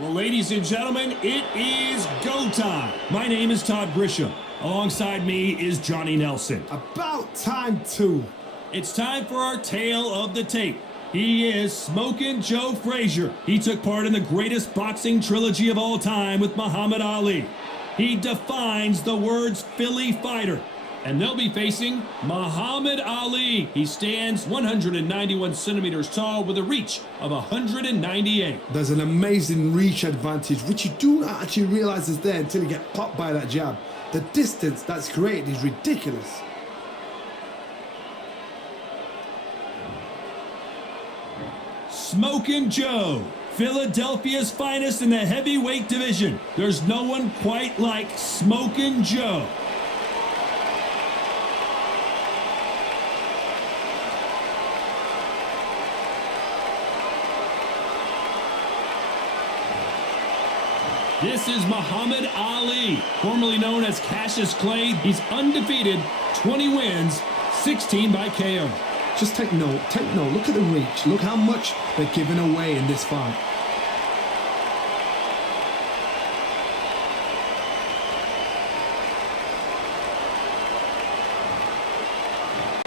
Well, ladies and gentlemen, it is go time. My name is Todd Grisham. Alongside me is Johnny Nelson. About time, too. It's time for our tale of the tape. He is Smokin' Joe Frazier. He took part in the greatest boxing trilogy of all time with Muhammad Ali. He defines the words Philly fighter. And they'll be facing Muhammad Ali. He stands 191 centimeters tall with a reach of 198. There's an amazing reach advantage, which you do not actually realize is there until you get popped by that jab. The distance that's created is ridiculous. Smokin' Joe, Philadelphia's finest in the heavyweight division. There's no one quite like Smokin' Joe. This is Muhammad Ali, formerly known as Cassius Clay. He's undefeated, 20 wins, 16 by KO. Just take note, look at the reach. Look how much they're giving away in this fight.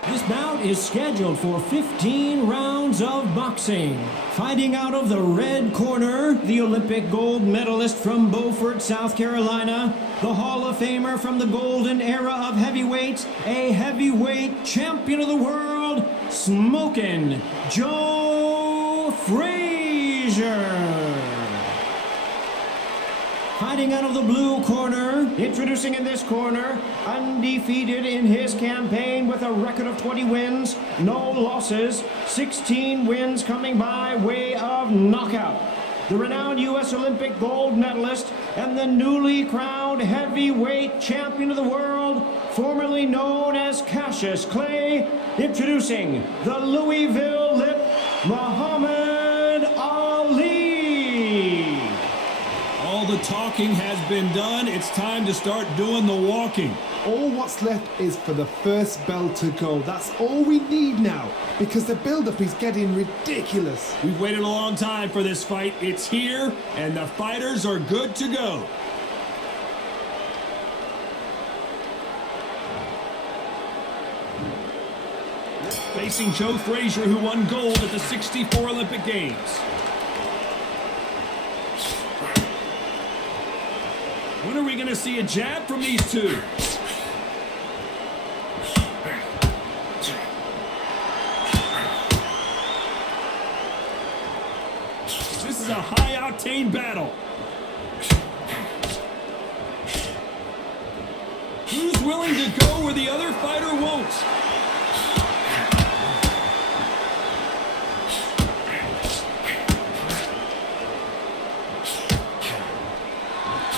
This bout is scheduled for 15 rounds of boxing. Fighting out of the red corner, the Olympic gold medalist from Beaufort, South Carolina, the Hall of Famer from the golden era of heavyweights, a heavyweight champion of the world, Smokin' Joe Frazier. Fighting out of the blue corner, introducing in this corner, undefeated in his campaign with a record of 20 wins, no losses, 16 wins coming by way of knockout. The renowned U.S. Olympic gold medalist and the newly crowned heavyweight champion of the world, formerly known as Cassius Clay, introducing the Louisville Lip, Muhammad Ali. All the talking has been done. It's time to start doing the walking. All what's left is for the first bell to go. That's all we need now, because the build-up is getting ridiculous. We've waited a long time for this fight. It's here, and the fighters are good to go. Facing Joe Frazier, who won gold at the '64 Olympic Games. When are we going to see a jab from these two? This is a high-octane battle. Who's willing to go where the other fighter won't?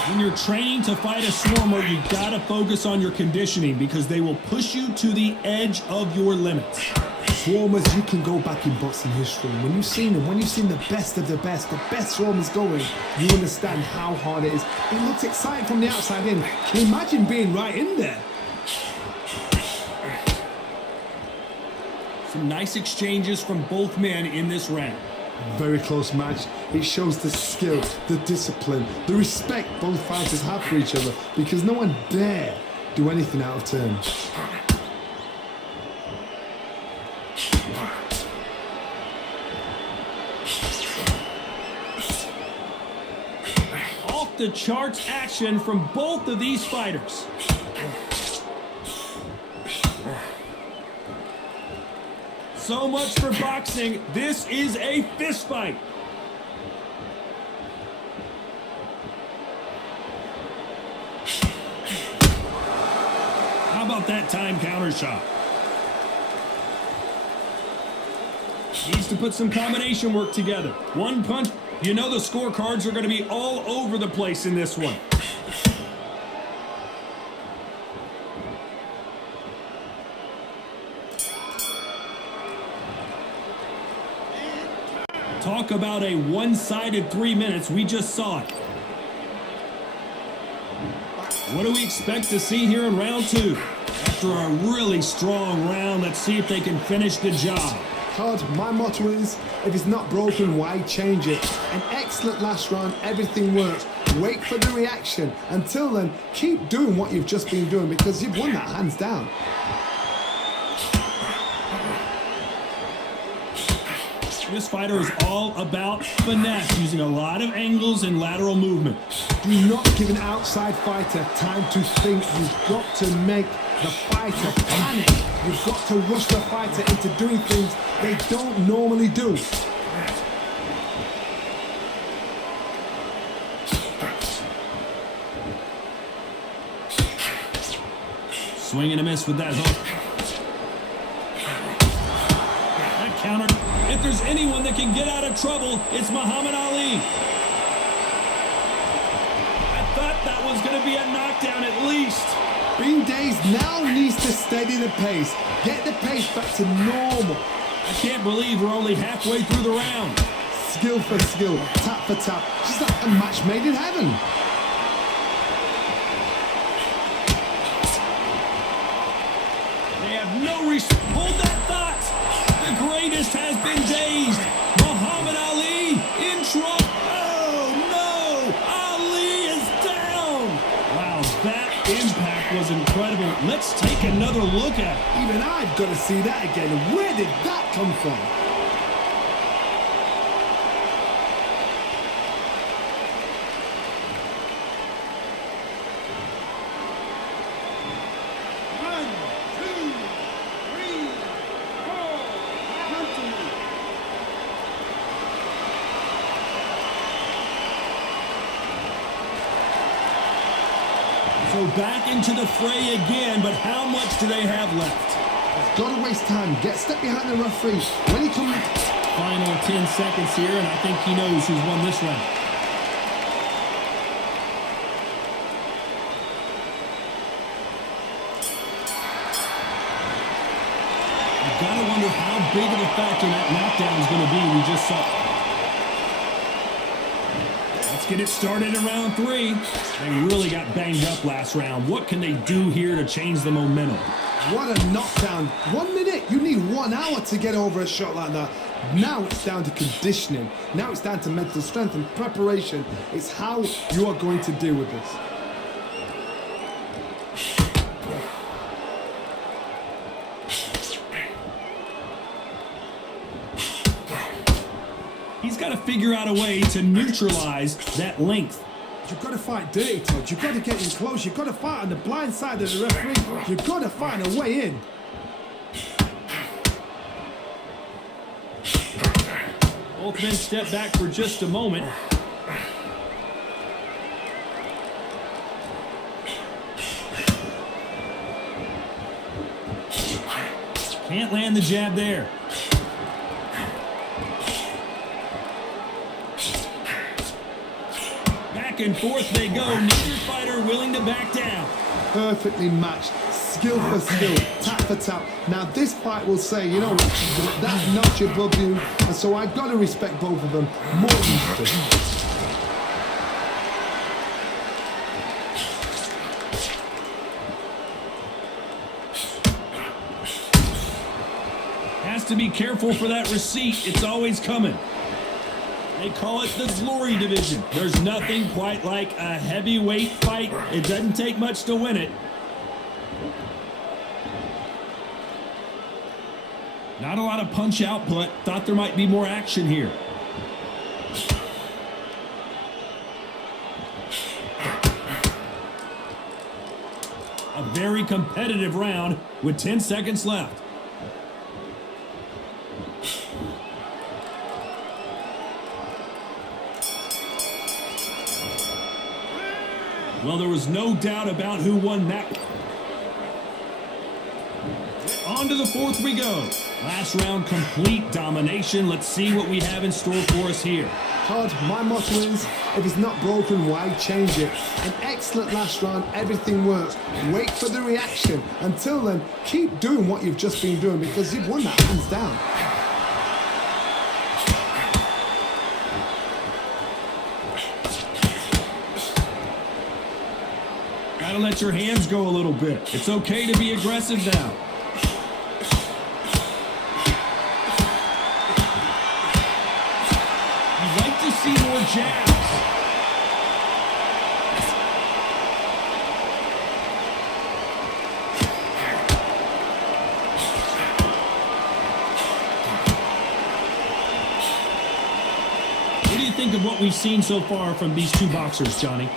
When you're training to fight a swarmer, you gotta focus on your conditioning because they will push you to the edge of your limits. Swarmers, you can go back in boxing history. When you've seen them, when you've seen the best of the best swarmers going, you understand how hard it is. It looks exciting from the outside in. Can you imagine being right in there? Some nice exchanges from both men in this round. Very close match. It shows the skill, the discipline, the respect both fighters have for each other, because no one dare do anything out of turn. Off the charts action from both of these fighters. So much for boxing. This is a fist fight. How about that time counter shot? Needs to put some combination work together. One punch. You know the scorecards are going to be all over the place in this one. Talk about a one-sided 3 minutes. We just saw it. What do we expect to see here in round two? After a really strong round, let's see if they can finish the job. Todd, my motto is, if it's not broken, why change it? An excellent last round, everything works. Wait for the reaction. Until then, keep doing what you've just been doing because you've won that hands down. This fighter is all about finesse, using a lot of angles and lateral movement. Do not give an outside fighter time to think. You've got to make the fighter panic. You've got to rush the fighter into doing things they don't normally do. Swing and a miss with that hook. That counter. If there's anyone that can get out of trouble, it's Muhammad Ali. I thought that was going to be a knockdown at least. Being dazed now needs to steady the pace. Get the pace back to normal. I can't believe we're only halfway through the round. Skill for skill, tap for tap. Just like a match made in heaven. They have no respect. Hold that thought. The greatest has been dazed. Muhammad Ali in trouble. Oh no! Ali is down. Wow, that impact was incredible. Let's take another look at it. Even I've got to see that again. Where did that come from? So back into the fray again, but how much do they have left? Got to waste time. Get step behind the referee. When he comes... Final 10 seconds here, and I think he knows who's won this round. You've got to wonder how big of a factor that knockdown is going to be. We just saw. Let's get it started in round 3. They really got banged up last round. What can they do here to change the momentum? What a knockdown. 1 minute. You need 1 hour to get over a shot like that. Now it's down to conditioning. Now it's down to mental strength and preparation. It's how you are going to deal with this. He's got to figure out a way to neutralize that length. You've got to fight dirty, Todd. You've got to get in close. You've got to fight on the blind side of the referee. You've got to find a way in. Both men step back for just a moment. Can't land the jab there. Back and forth they go. Neither fighter willing to back down. Perfectly matched. Skill for skill, tap for tap. Now this fight will say, you know, that notch above you, and so I've got to respect both of them more than you do. Has to be careful for that receipt. It's always coming. They call it the glory division. There's nothing quite like a heavyweight fight. It doesn't take much to win it. Not a lot of punch output. Thought there might be more action here. A very competitive round with 10 seconds left. Well, there was no doubt about who won that. On to the 4th we go. Last round, complete domination. Let's see what we have in store for us here. Todd, my motto is, if it's not broken, why change it? An excellent last round, everything works. Wait for the reaction. Until then, keep doing what you've just been doing because you've won that hands down. Gotta let your hands go a little bit. It's okay to be aggressive now. jabs. What do you think of what we've seen so far from these two boxers, Johnny?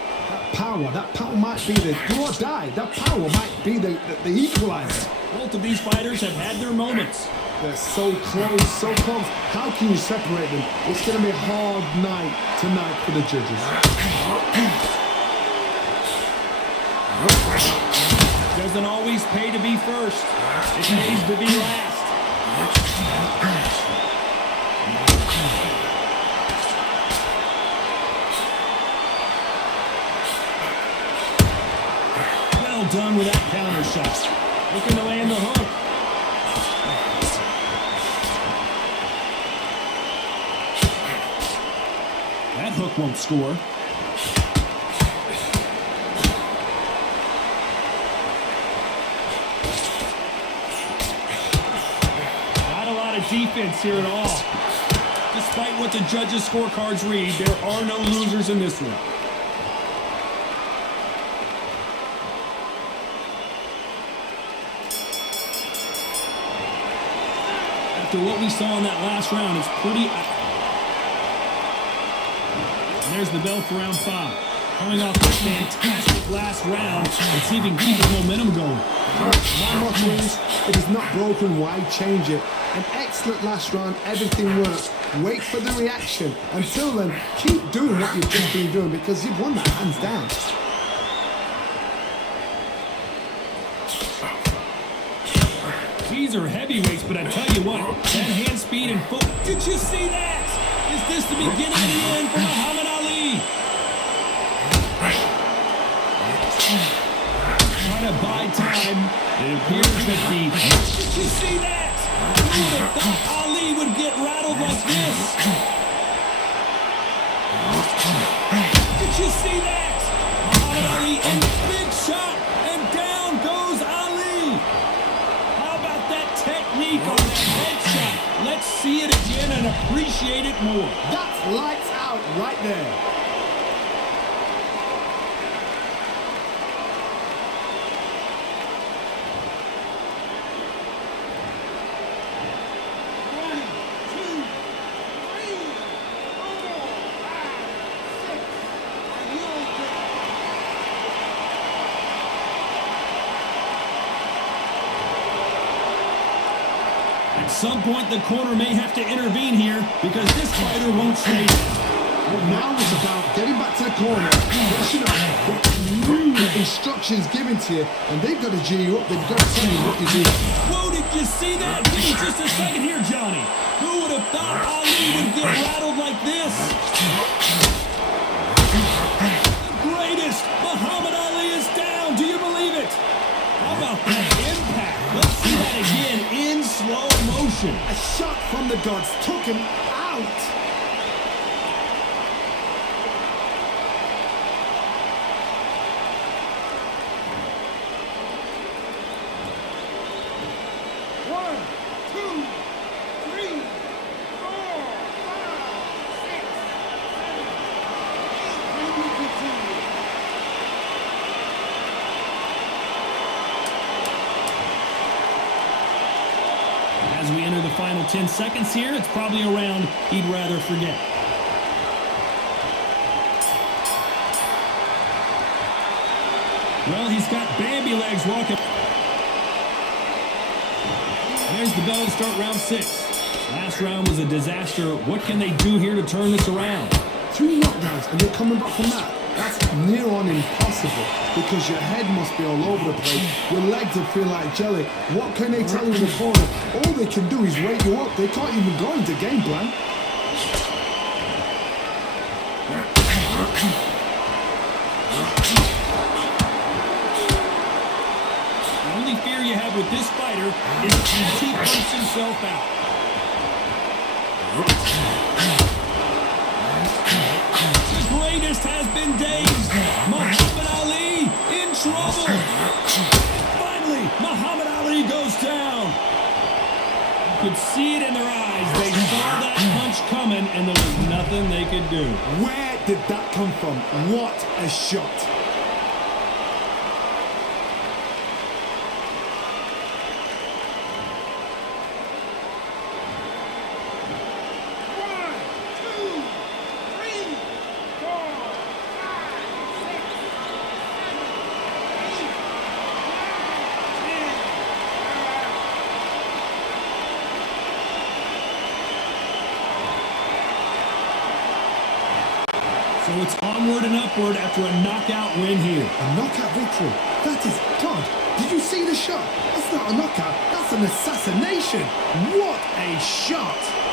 That power might be the do or die. That power might be the equalizer. Both of these fighters have had their moments. They're so close, so close. How can you separate them? It's going to be a hard night tonight for the judges. Doesn't always pay to be first. It pays to be last. Well done with that counter shot. Looking to land the hook. That hook won't score. Not a lot of defense here at all. Despite what the judges' scorecards read, there are no losers in this one. After what we saw in that last round, it's pretty... And there's the bell for round 5. Coming off a fantastic last round, and see if he can keep the momentum going. My motto is, it is not broken, why change it? An excellent last round, everything works. Wait for the reaction. Until then, keep doing what you've just been doing because you've won that hands down. These are heavyweights, but I tell you what, that hand speed and foot. Did you see that? Is this the beginning of the end for Muhammad Ali? Trying to buy time. It appears that the... Did you see that? Who would have thought Ali would get rattled like this? Did you see that? Muhammad Ali, and big shot, and down goes Ali. How about that technique on that headshot? Let's see it again and appreciate it more. That's lights out right there. At some point, the corner may have to intervene here because this fighter won't stay. Well, now it's about getting back to the corner. Listen up. New instructions given to you, and they've got to G you up. They've got to tell you what you do. Whoa, did you see that? Give me just a second here, Johnny. Who would have thought Ali would get rattled like this? The greatest! Muhammad Ali is down. Do you believe it? How about that impact? Let's see that again in slow motion. A shot from the gods took him out. As we enter the final 10 seconds here, it's probably a round he'd rather forget. Well, he's got Bambi legs walking. There's the bell to start round 6. Last round was a disaster. What can they do here to turn this around? 3 knockdowns and you're coming back from that. That's near on impossible because your head must be all over the place. Your legs will feel like jelly. What can they tell you in the corner? All they can do is wake you up. They can't even go into game plan. The only fear you have with this fighter is that he pumps himself out. The greatest has been dazed. Muhammad Ali in trouble. Finally, Muhammad Ali goes down. could see it in their eyes. They saw that punch coming, and there was nothing they could do. Where did that come from? What a shot. So it's onward and upward after a knockout win here. A knockout victory. That is God. Did you see the shot? That's not a knockout. That's an assassination. What a shot.